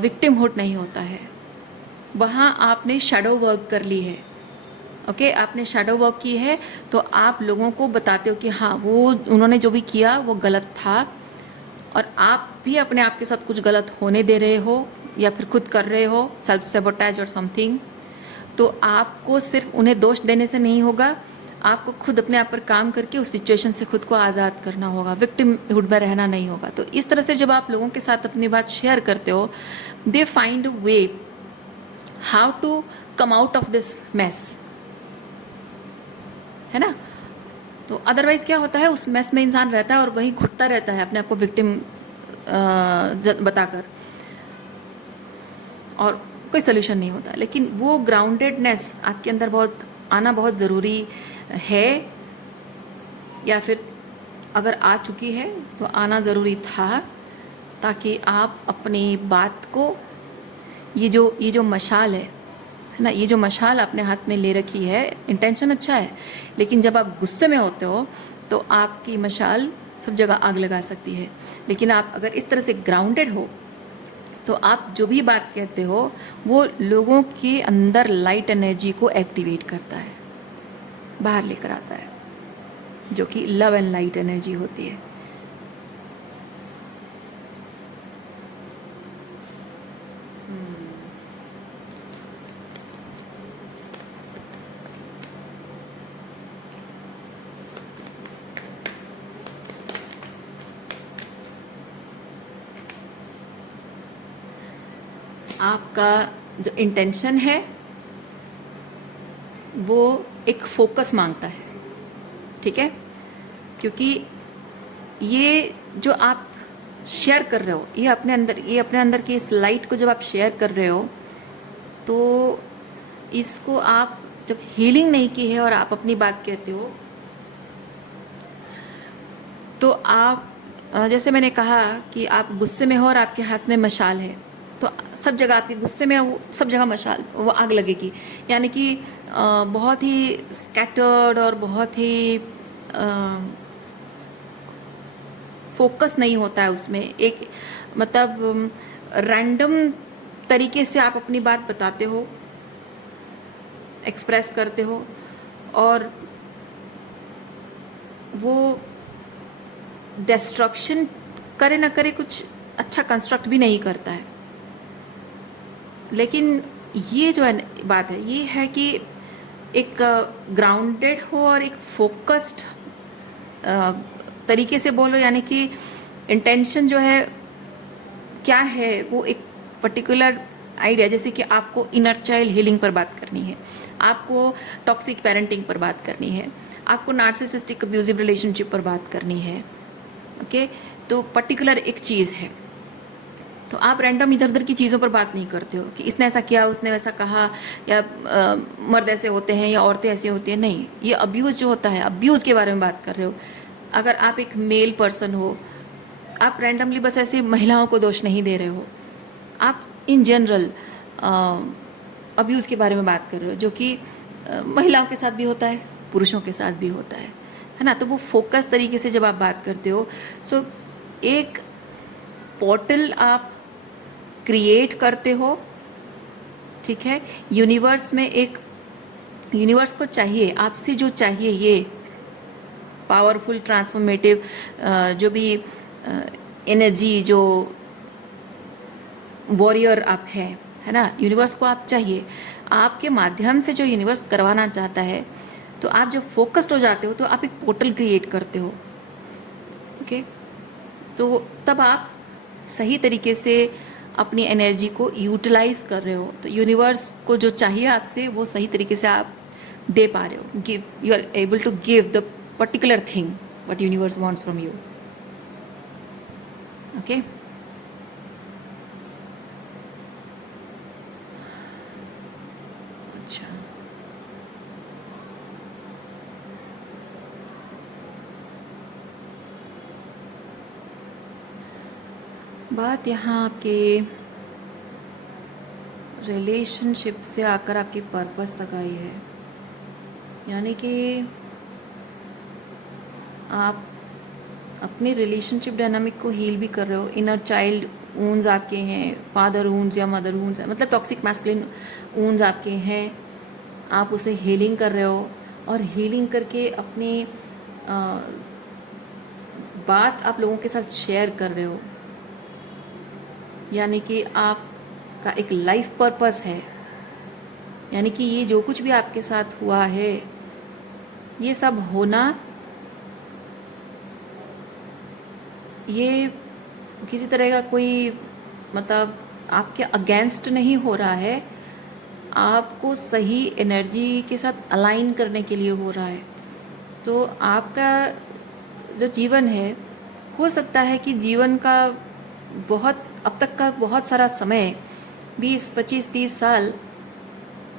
विक्टिमहुड नहीं होता है। वहाँ आपने शैडो वर्क कर ली है। ओके, आपने शैडो वर्क की है, तो आप लोगों को बताते हो कि हाँ, वो उन्होंने जो भी किया वो गलत था, और आप भी अपने आप के साथ कुछ गलत होने दे रहे हो या फिर खुद कर रहे हो, सेल्फ सेबोटेज और समथिंग। तो आपको सिर्फ उन्हें दोष देने से नहीं होगा, आपको खुद अपने आप पर काम करके उस सिचुएशन से खुद को आज़ाद करना होगा, विक्टिमहुड में रहना नहीं होगा। तो इस तरह से जब आप लोगों के साथ अपनी बात शेयर करते हो, they find a way how to come out of this mess, है ना। तो अदरवाइज क्या होता है, उस मैस में इंसान रहता है और वही घुटता रहता है अपने आप को विक्टिम बताकर, और कोई सोल्यूशन नहीं होता। लेकिन वो ग्राउंडेडनेस आपके अंदर बहुत आना बहुत ज़रूरी है, या फिर अगर आ चुकी है तो आना ज़रूरी था, ताकि आप अपनी बात को, ये जो मशाल है ना, ये जो मशाल आपने हाथ में ले रखी है, इंटेंशन अच्छा है, लेकिन जब आप गुस्से में होते हो तो आपकी मशाल सब जगह आग लगा सकती है। लेकिन आप अगर इस तरह से ग्राउंडेड हो, तो आप जो भी बात कहते हो वो लोगों के अंदर लाइट एनर्जी को एक्टिवेट करता है, बाहर लेकर आता है, जो कि लव एंड लाइट एनर्जी होती है। आपका जो इंटेंशन है वो एक फोकस मांगता है, ठीक है, क्योंकि ये जो आप शेयर कर रहे हो, ये अपने अंदर की इस लाइट को जब आप शेयर कर रहे हो, तो इसको आप जब हीलिंग नहीं की है और आप अपनी बात कहते हो, तो आप जैसे मैंने कहा कि आप गुस्से में हो और आपके हाथ में मशाल है, तो सब जगह आपके गुस्से में वो सब जगह मशाल, वो आग लगेगी। यानी कि बहुत ही स्कैटर्ड और बहुत ही फोकस नहीं होता है उसमें, एक मतलब रैंडम तरीके से आप अपनी बात बताते हो, एक्सप्रेस करते हो, और वो डिस्ट्रक्शन करे ना करे कुछ अच्छा कंस्ट्रक्ट भी नहीं करता है। लेकिन ये जो है बात है, ये है कि एक ग्राउंडेड हो और एक फोकस्ड तरीके से बोलो, यानी कि इंटेंशन जो है क्या है, वो एक पर्टिकुलर आइडिया, जैसे कि आपको इनर चाइल्ड हीलिंग पर बात करनी है, आपको टॉक्सिक पेरेंटिंग पर बात करनी है, आपको नार्सिसिस्टिक अब्यूजिव रिलेशनशिप पर बात करनी है, ओके। तो पर्टिकुलर एक चीज़ है, तो आप रैंडम इधर उधर की चीज़ों पर बात नहीं करते हो कि इसने ऐसा किया, उसने वैसा कहा, या मर्द ऐसे होते हैं या औरतें ऐसी होती हैं। नहीं, ये अब्यूज़ जो होता है, अब्यूज़ के बारे में बात कर रहे हो। अगर आप एक मेल पर्सन हो, आप रैंडमली बस ऐसे महिलाओं को दोष नहीं दे रहे हो, आप इन जनरल अब्यूज़ के बारे में बात कर रहे हो, जो कि महिलाओं के साथ भी होता है, पुरुषों के साथ भी होता है ना। तो वो फोकस तरीके से जब आप बात करते हो, सो एक पोर्टल आप क्रिएट करते हो, ठीक है। यूनिवर्स में एक, यूनिवर्स को चाहिए, आपसे जो चाहिए ये पावरफुल ट्रांसफॉर्मेटिव जो भी एनर्जी, जो वॉरियर आप है ना, यूनिवर्स को आप चाहिए, आपके माध्यम से जो यूनिवर्स करवाना चाहता है, तो आप जब फोकस्ड हो जाते हो तो आप एक पोर्टल क्रिएट करते हो, ओके। तो तब आप सही तरीके से अपनी एनर्जी को यूटिलाइज कर रहे हो, तो यूनिवर्स को जो चाहिए आपसे वो सही तरीके से आप दे पा रहे हो, give, you are able to give the particular thing what universe wants from you, okay. अच्छा, बात यहाँ आपके रिलेशनशिप से आकर आपके पर्पस तक आई है, यानी कि आप अपनी रिलेशनशिप डायनामिक को हील भी कर रहे हो। इनर चाइल्ड वूंड्स आपके हैं, फादर वूंड्स या मदर वूंड्स, मतलब टॉक्सिक मैस्कुलिन वूंड्स आपके हैं, आप उसे हीलिंग कर रहे हो, और हीलिंग करके अपनी बात आप लोगों के साथ शेयर कर रहे हो, यानी कि आपका एक लाइफ पर्पस है। यानी कि ये जो कुछ भी आपके साथ हुआ है, ये सब होना, ये किसी तरह का कोई मतलब आपके अगेंस्ट नहीं हो रहा है, आपको सही एनर्जी के साथ अलाइन करने के लिए हो रहा है। तो आपका जो जीवन है, हो सकता है कि जीवन का बहुत अब तक का बहुत सारा समय, 20, 25, 30 साल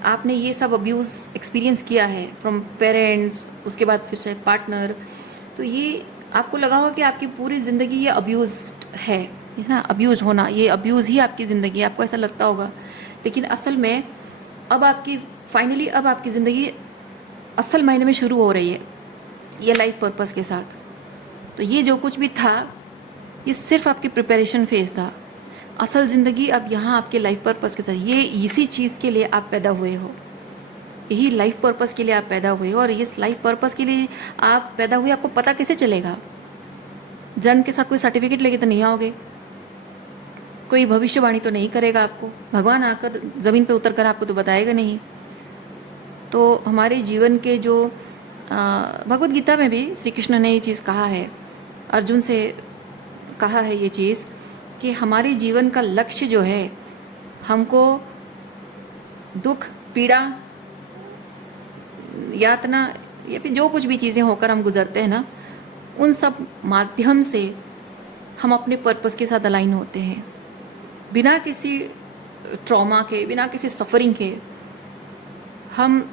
आपने ये सब अब्यूज़ एक्सपीरियंस किया है फ्रॉम पेरेंट्स, उसके बाद फिर शायद पार्टनर, तो ये आपको लगा होगा कि आपकी पूरी ज़िंदगी ये अब्यूज़ है ना, अब्यूज़ होना, ये अब्यूज़ ही आपकी ज़िंदगी है, आपको ऐसा लगता होगा। लेकिन असल में अब आपकी फाइनली अब आपकी ज़िंदगी असल मायने में शुरू हो रही है, ये लाइफ पर्पस के साथ। तो ये जो कुछ भी था, ये सिर्फ आपकी प्रिपरेशन फेज़ था। असल ज़िंदगी अब यहाँ आपके लाइफ पर्पस के साथ, ये इसी चीज़ के लिए आप पैदा हुए हो, यही लाइफ पर्पस के लिए आप पैदा हुए हो। और इस लाइफ पर्पस के लिए आप पैदा हुए, आपको पता कैसे चलेगा? जन्म के साथ कोई सर्टिफिकेट लेके तो नहीं आओगे, कोई भविष्यवाणी तो नहीं करेगा आपको, भगवान आकर ज़मीन पे उतर कर आपको तो बताएगा नहीं। तो हमारे जीवन के जो भगवत गीता में भी श्री कृष्ण ने ये चीज़ कहा है, अर्जुन से कहा है ये चीज़, कि हमारे जीवन का लक्ष्य जो है, हमको दुख, पीड़ा, यातना, या फिर जो कुछ भी चीज़ें होकर हम गुजरते हैं ना, उन सब माध्यम से हम अपने पर्पस के साथ अलाइन होते हैं। बिना किसी ट्रॉमा के, बिना किसी सफरिंग के हम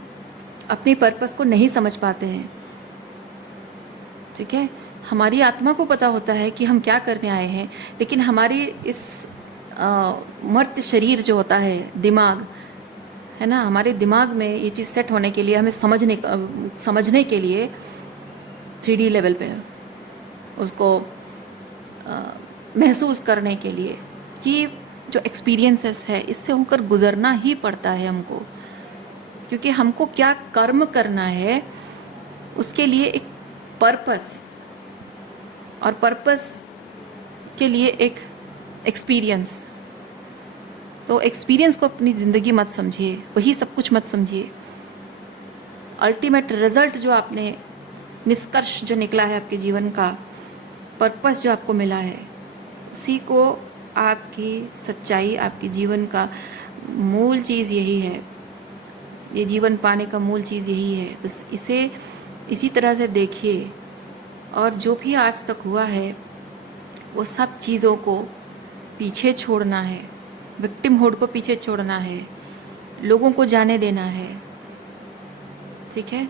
अपने पर्पस को नहीं समझ पाते हैं, ठीक है। हमारी आत्मा को पता होता है कि हम क्या करने आए हैं, लेकिन हमारी इस मर्त शरीर जो होता है, दिमाग है ना, हमारे दिमाग में ये चीज़ सेट होने के लिए, हमें समझने के लिए 3D लेवल पे उसको महसूस करने के लिए। ये जो एक्सपीरियंसेस है इससे होकर गुज़रना ही पड़ता है हमको, क्योंकि हमको क्या कर्म करना है उसके लिए एक पर्पस, और पर्पस के लिए एक एक्सपीरियंस। तो एक्सपीरियंस को अपनी ज़िंदगी मत समझिए, वही सब कुछ मत समझिए। अल्टीमेट रिजल्ट जो आपने, निष्कर्ष जो निकला है आपके जीवन का, पर्पस जो आपको मिला है, उसी को आपकी सच्चाई, आपके जीवन का मूल चीज़ यही है। ये जीवन पाने का मूल चीज़ यही है। बस इसे इसी तरह से देखिए, और जो भी आज तक हुआ है वो सब चीज़ों को पीछे छोड़ना है, विक्टिमहुड को पीछे छोड़ना है, लोगों को जाने देना है। ठीक है?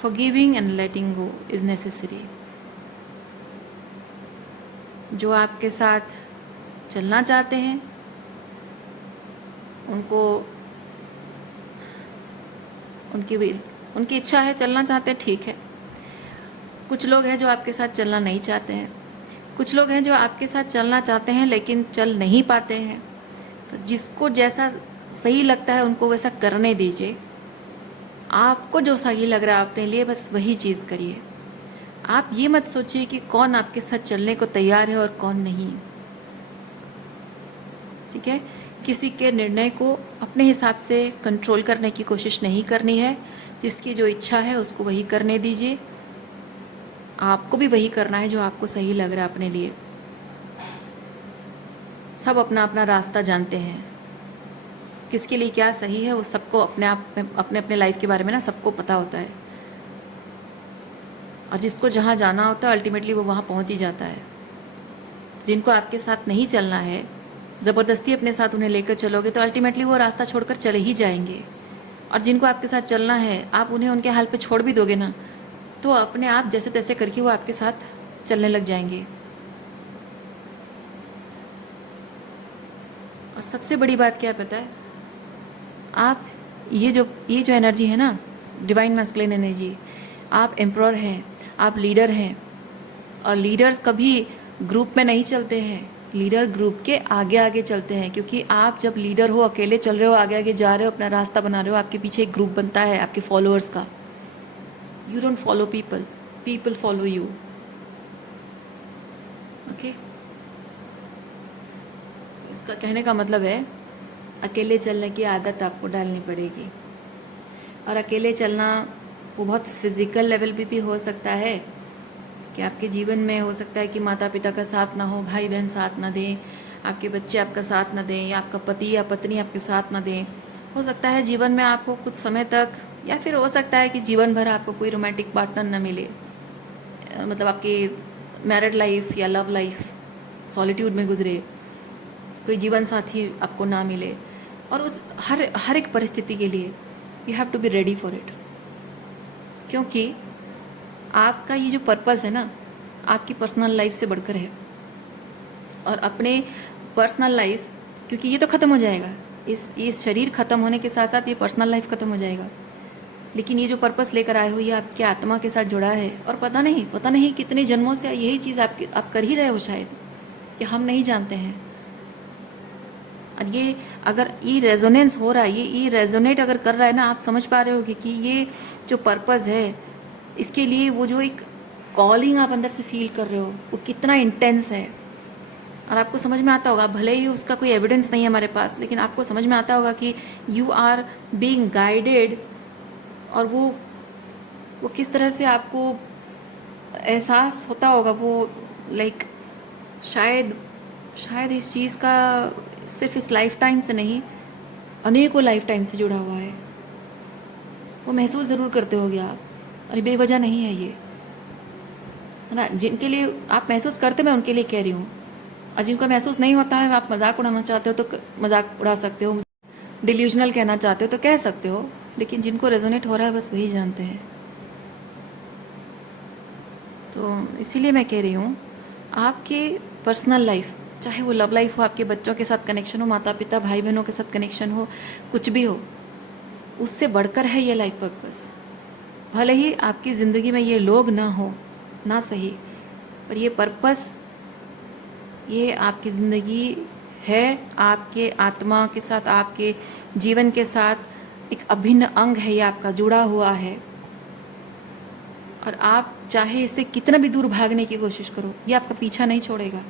Forgiving and letting go is necessary। जो आपके साथ चलना चाहते हैं उनको, उनकी इच्छा है, चलना चाहते हैं, ठीक है। कुछ लोग हैं जो आपके साथ चलना नहीं चाहते हैं, कुछ लोग हैं जो आपके साथ चलना चाहते हैं लेकिन चल नहीं पाते हैं। तो जिसको जैसा सही लगता है उनको वैसा करने दीजिए। आपको जो सही लग रहा है अपने लिए, बस वही चीज़ करिए। आप ये मत सोचिए कि कौन आपके साथ चलने को तैयार है और कौन नहीं। ठीक है? किसी के निर्णय को अपने हिसाब से कंट्रोल करने की कोशिश नहीं करनी है। जिसकी जो इच्छा है उसको वही करने दीजिए। आपको भी वही करना है जो आपको सही लग रहा है अपने लिए। सब अपना अपना रास्ता जानते हैं, किसके लिए क्या सही है वो सबको अपने आप में, अपने अपने लाइफ के बारे में ना सबको पता होता है। और जिसको जहाँ जाना होता है अल्टीमेटली वो वहाँ पहुँच ही जाता है। जिनको आपके साथ नहीं चलना है, ज़बरदस्ती अपने साथ उन्हें लेकर चलोगे तो अल्टीमेटली वो रास्ता छोड़कर चले ही जाएंगे। और जिनको आपके साथ चलना है, आप उन्हें उनके हाल पे छोड़ भी दोगे ना, तो अपने आप जैसे तैसे करके वो आपके साथ चलने लग जाएंगे। और सबसे बड़ी बात क्या पता है, आप ये जो एनर्जी है ना, डिवाइन मैस्कुलिन एनर्जी, आप एम्परर हैं, आप लीडर हैं। और लीडर्स कभी ग्रुप में नहीं चलते हैं, लीडर ग्रुप के आगे आगे चलते हैं। क्योंकि आप जब लीडर हो, अकेले चल रहे हो, आगे आगे जा रहे हो, अपना रास्ता बना रहे हो, आपके पीछे एक ग्रुप बनता है आपके फॉलोअर्स का। You don't follow people, people follow you. Okay? इसका कहने का मतलब है अकेले चलने की आदत आपको डालनी पड़ेगी। और अकेले चलना वो बहुत फिज़िकल लेवल पे भी हो सकता है कि आपके जीवन में हो सकता है कि माता पिता का साथ ना हो, भाई बहन साथ ना दें, आपके बच्चे आपका साथ ना दें, या आपका पति या पत्नी आपके साथ ना दें। हो सकता है जीवन में आपको कुछ समय तक, या फिर हो सकता है कि जीवन भर आपको कोई रोमांटिक पार्टनर ना मिले। मतलब आपकी मैरिड लाइफ या लव लाइफ सॉलिट्यूड में गुजरे, कोई जीवन साथी आपको ना मिले। और उस हर एक परिस्थिति के लिए you have to be ready for it. क्योंकि आपका ये जो पर्पस है ना, आपकी पर्सनल लाइफ से बढ़कर है। और अपने पर्सनल लाइफ, क्योंकि ये तो ख़त्म हो जाएगा, इस शरीर ख़त्म होने के साथ साथ ये पर्सनल लाइफ ख़त्म हो जाएगा। लेकिन ये जो पर्पस लेकर आए हो ये आपके आत्मा के साथ जुड़ा है। और पता नहीं कितने जन्मों से यही चीज़ आप कर ही रहे हो शायद, कि हम नहीं जानते हैं। और ये अगर ये रेजोनेंस हो रहा है, ये रेजोनेट अगर कर रहा है ना, आप समझ पा रहे हो कि ये जो पर्पस है, इसके लिए वो जो एक कॉलिंग आप अंदर से फील कर रहे हो वो कितना इंटेंस है। और आपको समझ में आता होगा, भले ही उसका कोई एविडेंस नहीं है हमारे पास, लेकिन आपको समझ में आता होगा कि यू आर बीइंग गाइडेड। और वो किस तरह से आपको एहसास होता होगा वो, लाइक शायद इस चीज़ का सिर्फ इस लाइफ टाइम से नहीं, अनेकों लाइफ टाइम से जुड़ा हुआ है। वो महसूस ज़रूर करते होगे आप, और बेवजह नहीं है ये, है ना। जिनके लिए आप महसूस करते, मैं उनके लिए कह रही हूँ। और जिनको महसूस नहीं होता है, आप मजाक उड़ाना चाहते हो तो मजाक उड़ा सकते हो, डिल्यूजनल कहना चाहते हो तो कह सकते हो, लेकिन जिनको रेजोनेट हो रहा है बस वही जानते हैं। तो इसीलिए मैं कह रही हूँ, आपके पर्सनल लाइफ, चाहे वो लव लाइफ हो, आपके बच्चों के साथ कनेक्शन हो, माता पिता भाई बहनों के साथ कनेक्शन हो, कुछ भी हो, उससे बढ़कर है ये लाइफ पर्पस। भले ही आपकी ज़िंदगी में ये लोग ना हो, ना सही, और ये पर्पस, ये आपकी ज़िंदगी है, आपके आत्मा के साथ, आपके जीवन के साथ एक अभिन्न अंग है, ये आपका जुड़ा हुआ है। और आप चाहे इससे कितना भी दूर भागने की कोशिश करो, ये आपका पीछा नहीं छोड़ेगा।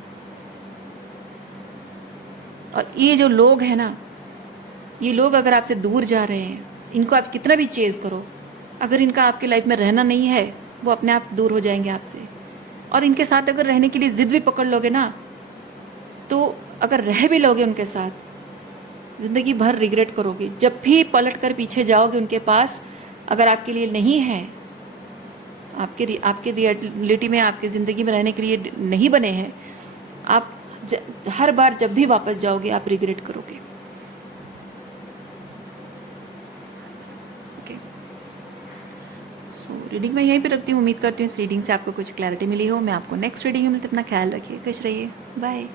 और ये जो लोग हैं ना, ये लोग अगर आपसे दूर जा रहे हैं, इनको आप कितना भी चेज़ करो, अगर इनका आपकी लाइफ में रहना नहीं है, वो अपने आप दूर हो जाएंगे आपसे। और इनके साथ अगर रहने के लिए ज़िद भी पकड़ लोगे ना, तो अगर रह भी लोगे उनके साथ, ज़िंदगी भर रिग्रेट करोगे। जब भी पलट कर पीछे जाओगे उनके पास, अगर आपके लिए नहीं है, आपके रियलिटी में, आपके ज़िंदगी में रहने के लिए नहीं बने हैं, आप हर बार जब भी वापस जाओगे आप रिग्रेट करोगे। ओके, सो रीडिंग मैं यहीं पे रखती हूँ। उम्मीद करती हूँ इस रीडिंग से आपको कुछ क्लैरिटी मिली हो। मैं आपको नेक्स्ट रीडिंग में मिलती हूँ। अपना ख्याल रखिए, खुश रहिए, बाय।